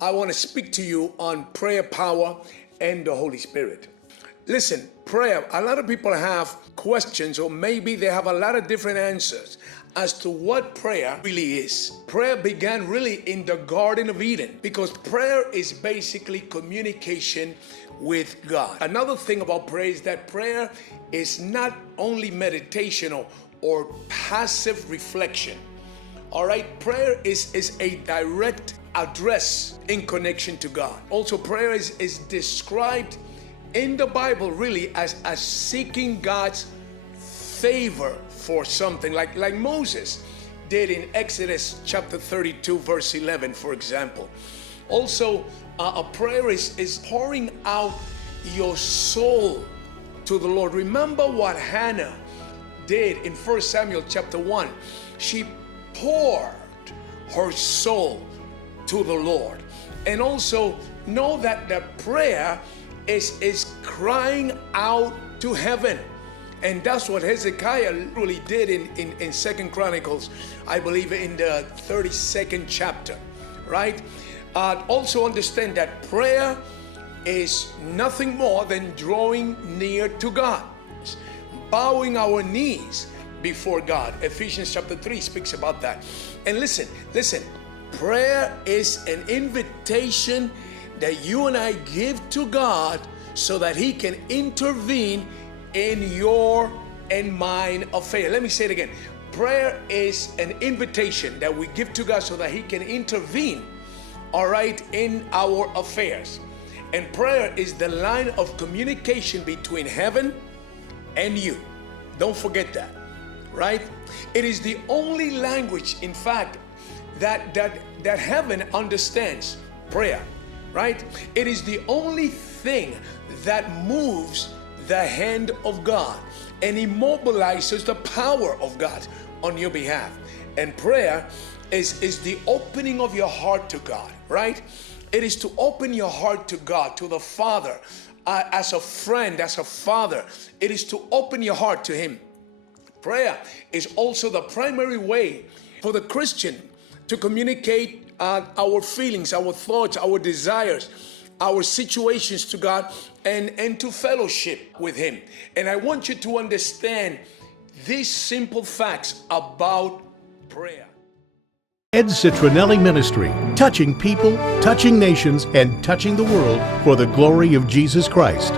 I want to speak to you on prayer power and the Holy Spirit. Listen, prayer, a lot of people have questions, or maybe they have a lot of different answers as to what prayer really is. Prayer began really in the Garden of Eden, because prayer is basically communication with God. Another thing about prayer is that prayer is not only meditation or passive reflection. All right, prayer is a direct address in connection to God. Also, prayer is described in the Bible really as seeking God's favor for something, like Moses did in Exodus chapter 32 verse 11, for example. Also, a prayer is pouring out your soul to the Lord. Remember what Hannah did in 1 Samuel chapter 1. She poured her soul to the Lord. And also know that the prayer is crying out to heaven. And that's what Hezekiah really did in 2 Chronicles, I believe in the 32nd chapter, right? Also understand that prayer is nothing more than drawing near to God, bowing our knees before God. Ephesians chapter 3 speaks about that. And listen, prayer is an invitation that you and I give to God so that He can intervene in your and mine affair. Let me say it again. Prayer is an invitation that we give to God so that He can intervene, all right, in our affairs. And prayer is the line of communication between heaven and you. Don't forget that, right? It is the only language, in fact, that heaven understands, prayer, right? It is the only thing that moves the hand of God and immobilizes the power of God on your behalf. And prayer is the opening of your heart to God, right? It is to open your heart to God, to the Father, as a friend, as a father. It is to open your heart to Him. Prayer is also the primary way for the Christian to communicate our feelings, our thoughts, our desires, our situations to God, and to fellowship with Him. And I want you to understand these simple facts about prayer. Citronnelli Ministry, touching people, touching nations, and touching the world for the glory of Jesus Christ.